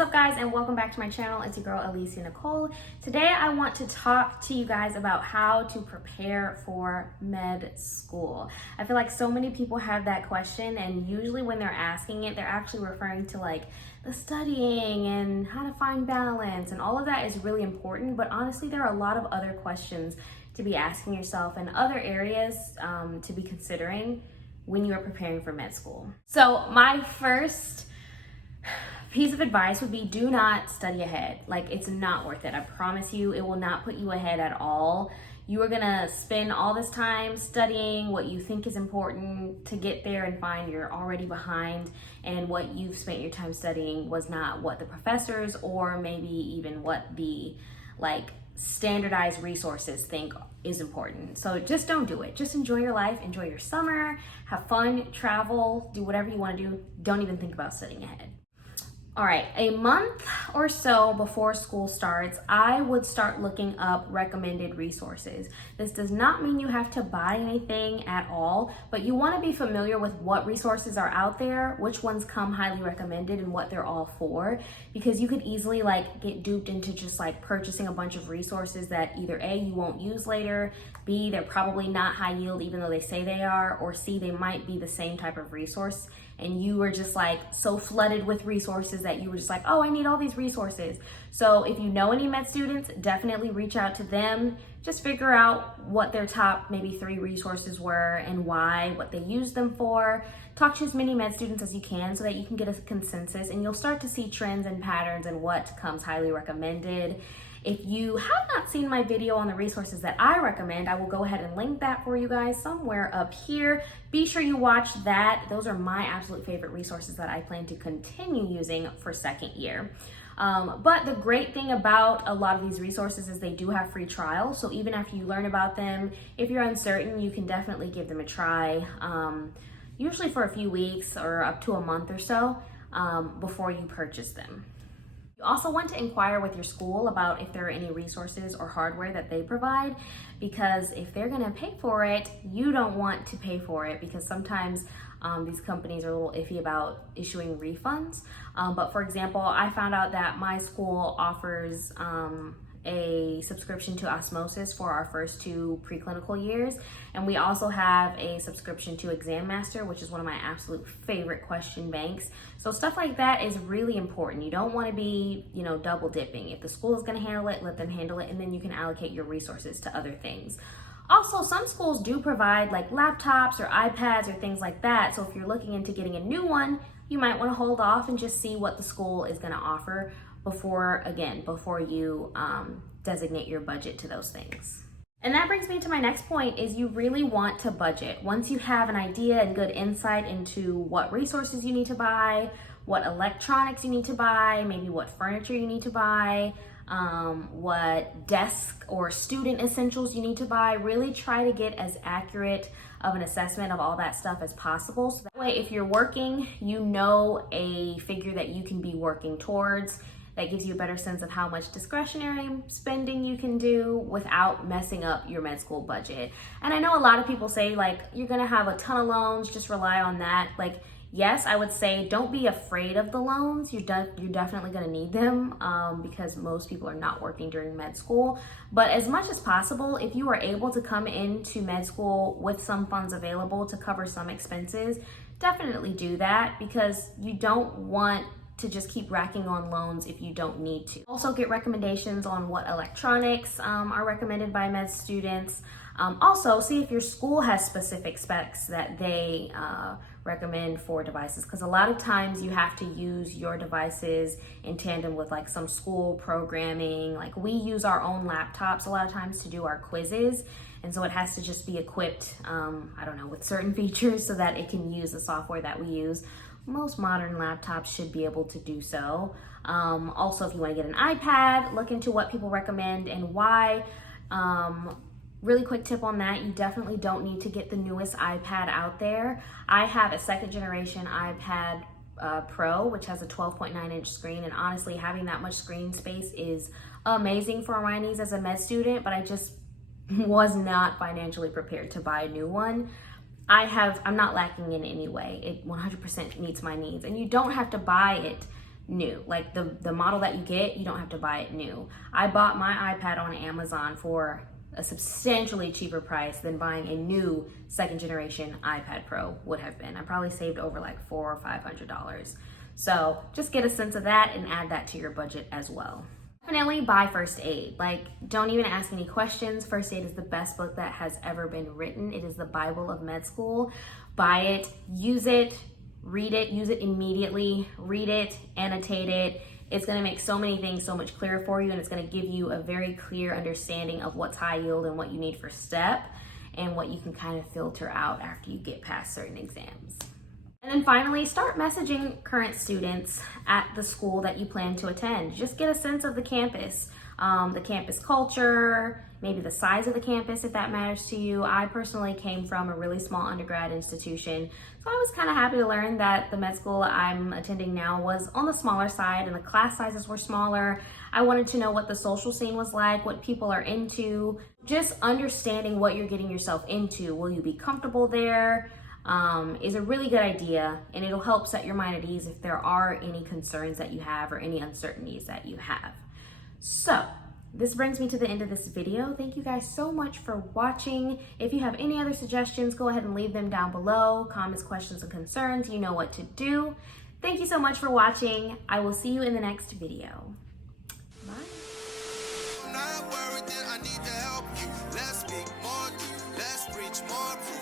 What's up guys, and welcome back to my channel. It's your girl 𝙒𝙖𝙩. Today I want to talk to you guys about how to prepare for med school. I feel like so many people have that question, and usually when they're asking it, they're actually referring to like the studying and how to find balance, and all of that is really important, but honestly there are a lot of other questions to be asking yourself and other areas to be considering when you are preparing for med school. So my first piece of advice would be, do not study ahead. Like, it's not worth it. I promise you, it will not put you ahead at all. You are gonna spend all this time studying what you think is important to get there and find you're already behind, and what you've spent your time studying was not what the professors or maybe even what the standardized resources think is important. So just don't do it. Just enjoy your life, enjoy your summer, have fun, travel, do whatever you want to do. Don't even think about studying ahead. All right, a month or so before school starts, I would start looking up recommended resources. This does not mean you have to buy anything at all, but you want to be familiar with what resources are out there, which ones come highly recommended, and what they're all for, because you could easily get duped into just purchasing a bunch of resources that either A, you won't use later, B, they're probably not high yield even though they say they are, or C, they might be the same type of resource and you were just so flooded with resources that you were just oh, I need all these resources. So if you know any med students, definitely reach out to them. Just figure out what their top maybe 3 resources were and why, what they used them for. Talk to as many med students as you can so that you can get a consensus, and you'll start to see trends and patterns and what comes highly recommended. If you have not seen my video on the resources that I recommend, I will go ahead and link that for you guys somewhere up here. Be sure you watch that. Those are my absolute favorite resources that I plan to continue using for second year. But the great thing about a lot of these resources is they do have free trials. So even after you learn about them, if you're uncertain, you can definitely give them a try, usually for a few weeks or up to a month or so before you purchase them. You also want to inquire with your school about if there are any resources or hardware that they provide, because if they're gonna pay for it, you don't want to pay for it, because sometimes these companies are a little iffy about issuing refunds. But for example, I found out that my school offers a subscription to Osmosis for our first 2 preclinical years, and we also have a subscription to Exam Master, which is one of my absolute favorite question banks. So stuff like that is really important. You don't want to be, double dipping. If the school is going to handle it, let them handle it, and then you can allocate your resources to other things. Also, some schools do provide laptops or iPads or things like that. So if you're looking into getting a new one, you might want to hold off and just see what the school is going to offer before you designate your budget to those things. And that brings me to my next point, is you really want to budget. Once you have an idea and good insight into what resources you need to buy, what electronics you need to buy, maybe what furniture you need to buy, what desk or student essentials you need to buy, really try to get as accurate of an assessment of all that stuff as possible. So that way, if you're working, you know a figure that you can be working towards. That gives you a better sense of how much discretionary spending you can do without messing up your med school budget. And I know a lot of people say you're gonna have a ton of loans, just rely on that. Yes, I would say don't be afraid of the loans. You're definitely gonna need them because most people are not working during med school. But as much as possible, if you are able to come into med school with some funds available to cover some expenses, definitely do that, because you don't want to just keep racking on loans if you don't need to. Also get recommendations on what electronics are recommended by med students. Also see if your school has specific specs that they recommend for devices, because a lot of times you have to use your devices in tandem with some school programming. We use our own laptops a lot of times to do our quizzes, and so it has to just be equipped with certain features so that it can use the software that we use. Most modern laptops should be able to do so. Also, if you want to get an iPad, look into what people recommend and why. Really quick tip on that, you definitely don't need to get the newest iPad out there. I have a 2nd generation iPad Pro, which has a 12.9-inch screen, and honestly, having that much screen space is amazing for my needs as a med student, but I just was not financially prepared to buy a new one. I'm not lacking in any way. It 100% meets my needs, and you don't have to buy it new. Like the model that you get, you don't have to buy it new. I bought my iPad on Amazon for a substantially cheaper price than buying a new second generation iPad Pro would have been. I probably saved over like $400 or $500. So just get a sense of that and add that to your budget as well. Definitely buy First Aid. Like, don't even ask any questions. First Aid is the best book that has ever been written. It is the Bible of med school. Buy it, use it, read it, use it immediately, read it, annotate it. It's gonna make so many things so much clearer for you, and it's gonna give you a very clear understanding of what's high yield and what you need for STEP and what you can kind of filter out after you get past certain exams. And then finally, start messaging current students at the school that you plan to attend. Just get a sense of the campus culture, maybe the size of the campus if that matters to you. I personally came from a really small undergrad institution, so I was kind of happy to learn that the med school I'm attending now was on the smaller side and the class sizes were smaller. I wanted to know what the social scene was like, what people are into, just understanding what you're getting yourself into. Will you be comfortable there? Is a really good idea, and it'll help set your mind at ease if there are any concerns that you have or any uncertainties that you have. So this brings me to the end of this video. Thank you guys so much for watching. If you have any other suggestions, go ahead and leave them down below. Comments, questions, and concerns, you know what to do. Thank you so much for watching. I will see you in the next video. Bye. I'm not worried that I need to help you. Let's speak more, let's reach more.